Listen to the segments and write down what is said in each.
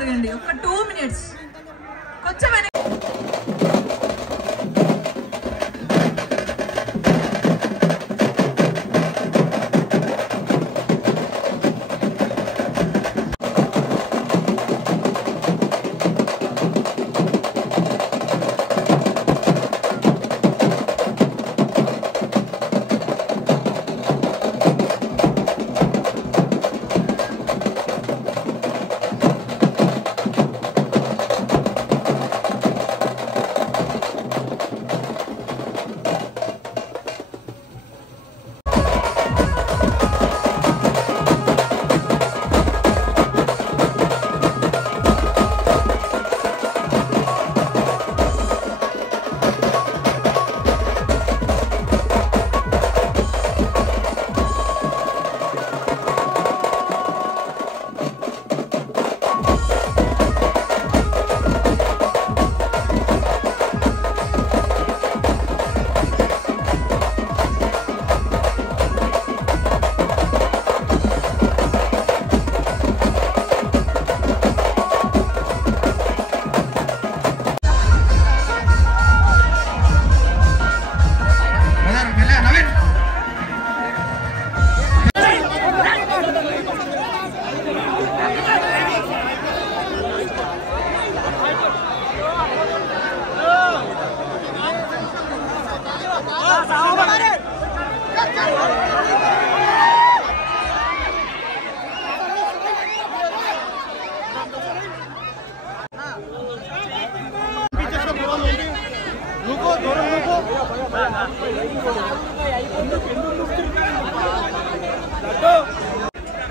జరగండి. ఒక 2 minutes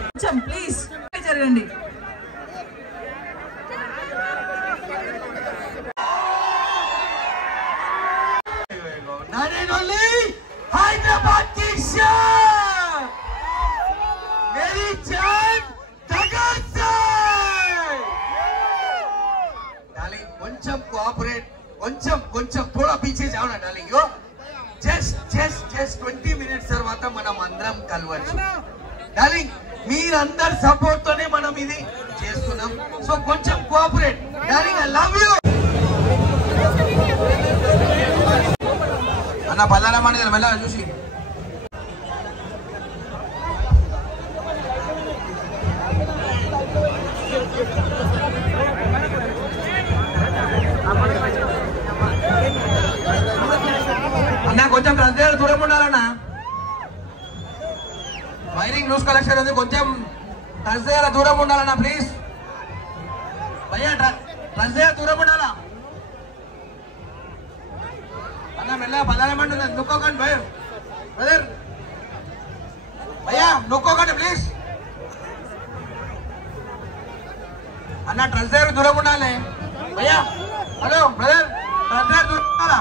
కొంచెం ప్లీజ్ జరగండి. हैदराबाद की शान मेरी जान जगत से डार्लिंग కొంచెం కోఆపరేట్ కొంచెం थोड़ा पीछे जाओ ना डार्लिंग यो just 20 minutes తర్వాత మనం అందరం కలవచ్చు डार्लिंग మీరందర్ సపోర్ట్ తోనే మనం ఇది చేస్తున్నాం సో కొంచెం cooperate darling I love you అన్న పదాల మని మెల్ల చూసి అన్న కొంచెం ట్రాన్స్ఫర్ దూరం ఉండాలన్నా వైరింగ్ న్యూస్ కలెక్షన్ ఉంది కొంచెం ట్రాన్స్ఫర్ దూరం ఉండాలన్నా ప్లీజ్ భయ్యా ట్రాన్స్ఫర్ దూరం ఉండాలా అన్న మెల్ల పదాల మండి నొక్కోకండి భయ బ్రదర్ భయ్యా నొక్కోకండి ప్లీజ్ అన్న ట్రాన్స్ఫర్ దూరం ఉండాలి భయ్యా హలో బ్రదర్ ట్రాన్స్ఫర్ దూరం ఉండాలా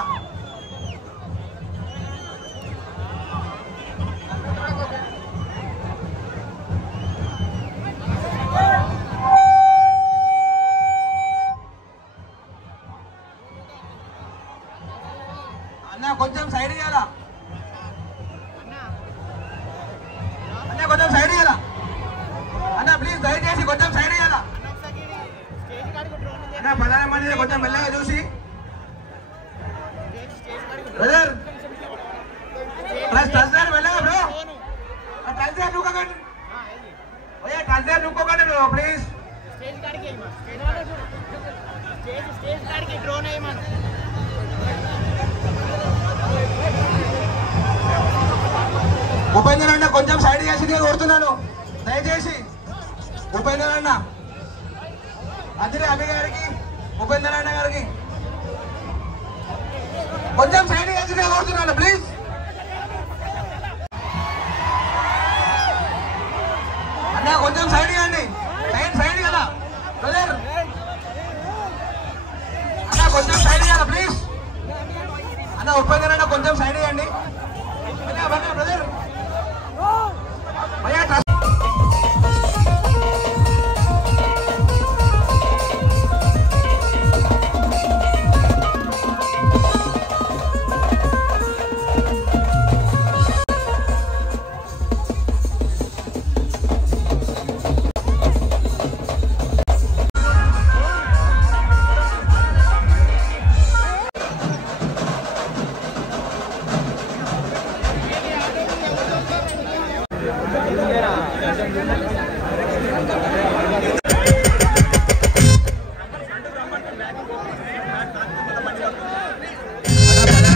అన్న కొంచెం సైడ్ చేయాలా అన్న కొంచెం సైడ్ చేయాలా అన్న ప్లీజ్ దయచేసి కొంచెం సైడ్ చేయాలా అన్న పదాల మంది కొంచెం మెల్లగా చూసి బ్రదర్ ట్రాన్స్ఫర్ మెల్లగా బ్రో ట్రాన్స్ఫర్ నూకోకండి భయ్యా ట్రాన్స్ఫర్ నూకోకండి బ్రో ప్లీజ్ స్టేజ్ కాడికి డ్రోన్ వేయమని ఉపేంద్ర అన్న కొంచెం సైడ్ చేసి కోరుతున్నాను దయచేసి ఉపేంద్ర అన్న అదిరే అభి గారికి ఉపేంద్ర అన్న గారికి కొంచెం సైడ్ చేసి కోరుతున్నాను ప్లీజ్ అన్న కొంచెం సైడ్ ఇవ్వండి సైడ్ కదా బ్రదర్ అన్న కొంచెం సైడ్ ఇవ్వాలా ప్లీజ్ అన్న ఉపేంద్ర అన్న కొంచెం సైడ్ ఇవ్వండి బ్రదర్ भैया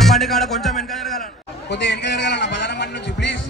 బండి కాడ కొంచెం వెనక జరగాల, కొద్దిగా వెనక జరగాలన్న 10 మంది నుంచి ప్లీజ్.